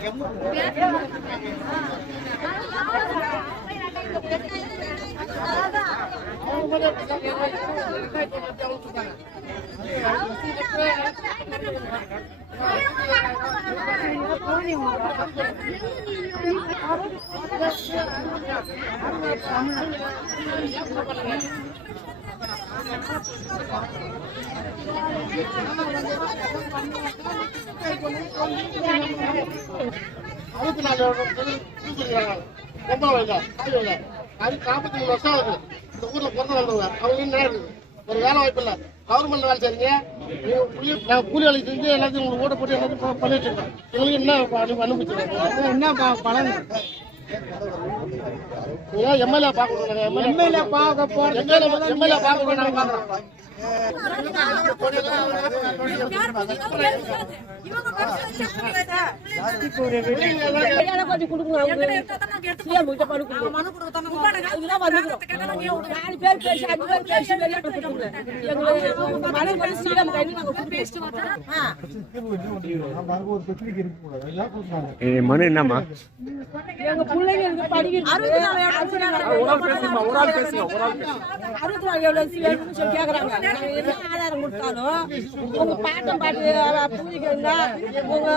ಕೆಮ್ಮ அறுபத்தி நாலு ரொம்ப இல்லை காய் இல்லை அது நாற்பத்தி வருஷம் ஆகுது இந்த ஊர்ல பிறந்த வந்தவங்க அவங்க என்ன இருக்குது ஒரு வேலை வாய்ப்பு இல்லை. கவர்மெண்ட் வேலை செய்றீங்க. கூலி நான் கூலி வேலை செஞ்சு எல்லாத்தையும் உங்களுக்கு ஓட்ட போட்டு எல்லாத்தையும் பண்ணிட்டு இருக்கேன் எங்களுக்கு என்ன அனு- அனுப்பிச்சிருக்காங்க என்ன பலன்? எம்எல்ஏ பார்க்கணும் எம்எல்ஏ பார்க்க போறோம் எம்எல்ஏ நாங்கள் பார்க்குறோம் மனு என்னம்மா? எங்க பிள்ளைங்களுக்கு படிக்கிறது அறுபத்தி நாலு எவ்வளவு வேணும்னு சொல்லி கேக்குறாங்க. என்ன ஆதாரம் கொடுத்தாலும் உங்க பாட்டம் பாட்டு பூஜைக்கிறதா உங்க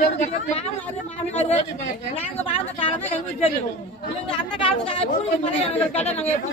எங்களுக்கு மாமனாரு மாமியாரு நாங்க வாழ்ந்த காலம் தான் எங்களுக்கு தெரியும் எங்க அந்த காலத்துல பூஜை எங்களுக்கு எப்படி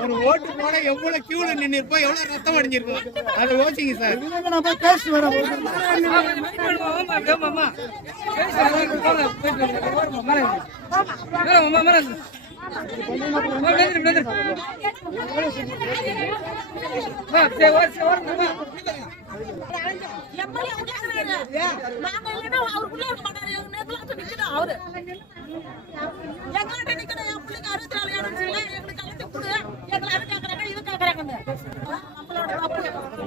ஒரு ஓட்டு போட எவ்வளவு கியூல நின்று இருப்போம் எவ்வளவு ரத்தம் அடிஞ்சிருக்கும் அதை யோசிங்க சார். அவரு எங்கள்கிட்ட நிக்கிற என் பிள்ளைங்க அறுபத்தி நாலு இடம் இல்லை எங்களுக்கு கலந்து கொடு எங்களை அது கேட்கறாங்க இது கேட்கறாங்கன்னு நம்மளோட தப்பு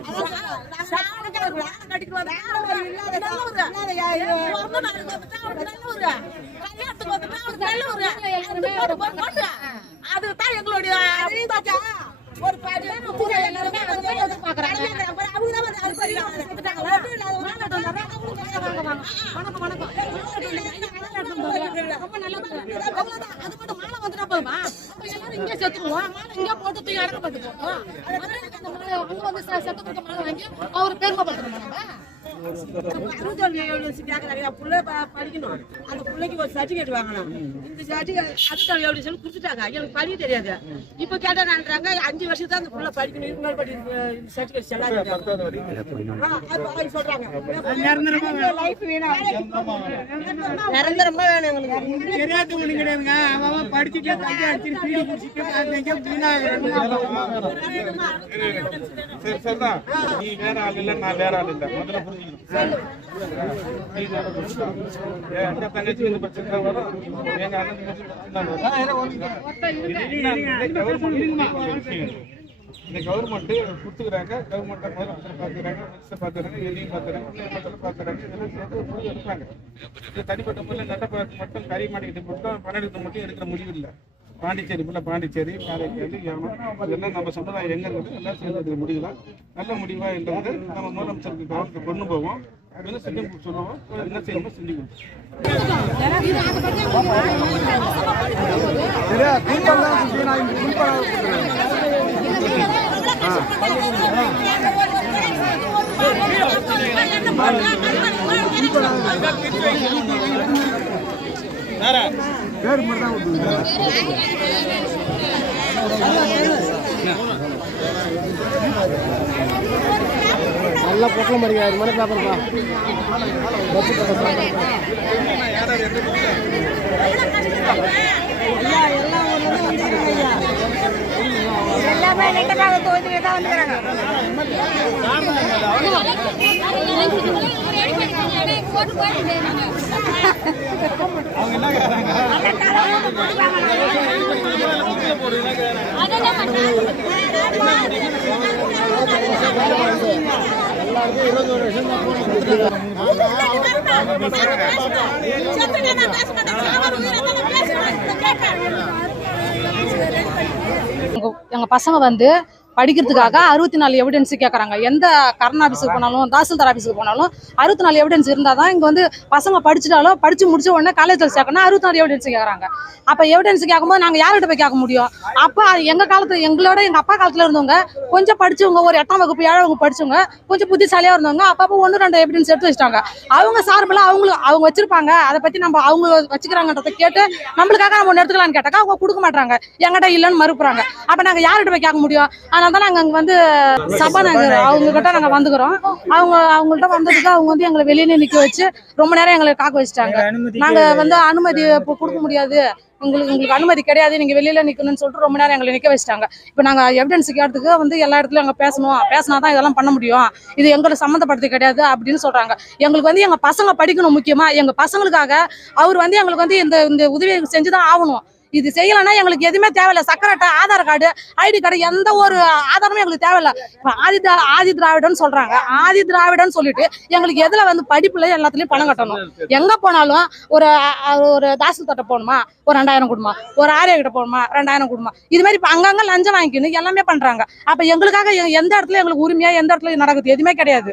அதான் சாவடி கிடக்கு ஆளை கட்டிட்டு வந்து ஆளை இல்லாத நல்லூர் பிறந்த நாளுக்கு வந்துட்டா அவனுக்கு நல்லூர் கல்யாணத்துக்கு வந்துட்டா அவனுக்கு நல்லூர் அது போடு, போடு, போடு. அதுதான் எங்களுடைய பூதாச்சா. ஒரு பாதி பூஜை எல்லாருமே அதை தான் எதிர்பார்க்கறாங்க. அவங்க தான் வந்து அது பெரிய ஆளு செத்துட்டாங்களா? மாநாட்டு வந்தாங்க, அவங்களும் கேட்கறாங்க, வாங்க. வணக்கம், வணக்கம். ரொம்ப. அவ்வளவுதான். அது மட்டும் மாலை வந்துட்டா போதுமா? அப்ப எல்லாரும் இங்கே செத்துருவோம். மாலை இங்கே போட்டு தூக்கி அந்த மாலை அங்க வந்து செத்து கொடுத்த மாலை வாங்கி அவர் பெருமைப்படுத்தணுமா. நம்ம? யூனிவர்சிட்டி கேட்கறாங்க. என் புள்ள படிக்கணும். அந்த பிள்ளைக்கு ஒரு சர்டிஃபிகேட் வாங்கணும் இந்த சர்டிபிகேட் அறுபத்தொன்னு யூனிவர்சிட்டி கொடுத்துட்டாங்க எனக்கு படிக்க தெரியாது இப்ப கேட்டான்றாங்க அஞ்சு வருஷம் தான் அந்த பிள்ளை படிக்கணும் இதுக்கு படி சர்டிஃபிகேட் சர்டிபிகேட் சொல்றாங்க லைஃப் வேணும் நிரந்தரமா வேணும் எங்களுக்கு ஒண்ணு கிடையாதுங்க அவன் அவன் படிச்சுட்டு கையை அடிச்சு பீடி குடிச்சிட்டு சரி சரிதான் நீ வேற ஆள் இல்ல நான் வேற ஆள் இல்ல முதல்ல புரிஞ்சுக்கணும் நீ வேற புரிஞ்சுக்கணும். என் அக்கா தங்கச்சி இந்த கவர்மெண்ட் கொடுத்துக்கிறாங்க கவர்மெண்ட் முதலமைச்சர் பாத்துக்கிறாங்க மினிஸ்டர் பாத்துக்கிறாங்க இதெல்லாம் சேர்த்து முடிவு இது தனிப்பட்ட முறையில் நட்டப்பாக்கு மட்டும் கறி மாடிக்கிட்டு மட்டும் பணம் எடுத்து மட்டும் எடுக்கிற முடிவு இல்லை பாண்டிச்சேரி ஃபுல்லாக பாண்டிச்சேரி காரைக்கால் யானம் இதெல்லாம் நம்ம சமுதாயம் எங்க இருக்குது? எல்லாம் சேர்ந்து முடிவு தான் நல்ல முடிவா என்றது நம்ம முதலமைச்சருக்கு கவனத்துக்கு கொண்டு போவோம். என்ன செஞ்சு சொல்லுவோம்? என்ன செய்யணுமோ செஞ்சு கொடுப்போம். சரியா நல்லா பொட்டலம் மடிக்க இது மாதிரி பேப்பர்ப்பா பஸ் பேப்பர் எல்லாமே நெட்டக்காக தோய்த்துக்கிட்டு தான் வந்துக்கிறாங்க எல்லாருக்கும் இருபது வருஷம் எங்கள் எங்க- எங்க பசங்க வந்து படிக்கிறதுக்காக அறுபத்தி நாலு எவிடன்ஸ் கேட்குறாங்க எந்த கரண ஆஃபீஸுக்கு போனாலும் தாசில்தார் ஆஃபீஸுக்கு போனாலும் அறுபத்தி நாலு எவிடன்ஸ் இருந்தால் தான் இங்கே வந்து பசங்க படிச்சுட்டாலும் படிச்சு முடிச்ச உடனே காலேஜில் சேர்க்கணும் அறுபத்தி நாலு எவிடன்ஸ் கேட்குறாங்க அப்போ எவிடன்ஸ் கேட்கும்போது நாங்கள் யார்கிட்ட போய் கேட்க முடியும்? அப்போ எங்கள் காலத்து எங்களோட எங்கள் அப்பா காலத்தில் இருந்தவங்க கொஞ்சம் படிச்சவங்க ஒரு எட்டாம் வகுப்பு ஏழாம் வகுப்பு படிச்சவங்க கொஞ்சம் புத்திசாலியாக இருந்தவங்க அப்பப்போ ஒன்று ரெண்டு எவிடன்ஸ் எடுத்து வச்சிட்டாங்க. அவங்க சார்பில் அவங்களுக்கு அவங்க வச்சிருப்பாங்க. அதை பற்றி நம்ம அவங்க வச்சுக்கிறாங்கன்றதை கேட்டு நம்மளுக்காக நம்ம ஒன்று எடுத்துக்கலாம்னு கேட்டாக்கா அவங்க கொடுக்க மாட்டாங்க எங்கிட்ட இல்லைன்னு மறுப்புறாங்க. அப்போ நாங்கள் யார்கிட்ட போய் கேட்க முடியும்? அதனால தான் நாங்கள் அங்கே வந்து சபாநகர் அவங்க கிட்ட நாங்கள் வந்துக்கிறோம். அவங்க அவங்கள்ட்ட வந்ததுக்கு அவங்க வந்து எங்களை வெளியில நிற்க வச்சு ரொம்ப நேரம் எங்களை காக்க வச்சுட்டாங்க. நாங்கள் வந்து அனுமதி இப்போ கொடுக்க முடியாது. உங்களுக்கு உங்களுக்கு அனுமதி கிடையாது. நீங்க வெளியில நிக்கணும்னு சொல்லிட்டு ரொம்ப நேரம் எங்களை நிக்க வச்சிட்டாங்க. இப்போ நாங்க எவிடன்ஸ் கேட்டதுக்கு வந்து எல்லா இடத்துலயும் அங்க பேசணும். பேசினா தான் இதெல்லாம் பண்ண முடியும். இது எங்களை சம்மந்தப்படுத்தி கிடையாது அப்படின்னு சொல்றாங்க. எங்களுக்கு வந்து எங்க பசங்க படிக்கணும் முக்கியமா. எங்க பசங்களுக்காக அவர் வந்து எங்களுக்கு வந்து இந்த இந்த உதவியை செஞ்சுதான் ஆகணும். இது செய்யலைன்னா எங்களுக்கு எதுவுமே தேவையில்ல. சக்கரை அட்டை ஆதார் கார்டு ஐடி கார்டு எந்த ஒரு ஆதாரமும் எங்களுக்கு தேவையில்ல. இப்போ ஆதி திரா- ஆதி திராவிடன்னு சொல்றாங்க. ஆதி திராவிடன்னு சொல்லிட்டு எங்களுக்கு எதுல வந்து படிப்புல எல்லாத்துலயும் பணம் கட்டணும். எங்க போனாலும் ஒரு ஒரு தாசல் தட்டை போகணுமா? ஒரு ரெண்டாயிரம் கொடுமா? ஒரு ஆரிய கிட்ட போகணுமா? ரெண்டாயிரம் கொடுமா? இது மாதிரி இப்போ அங்கங்க லஞ்சம் வாங்கிக்கணும். எல்லாமே பண்றாங்க. அப்ப எங்களுக்காக எந்த இடத்துல எங்களுக்கு உரிமையா எந்த இடத்துல நடக்குது எதுவுமே கிடையாது.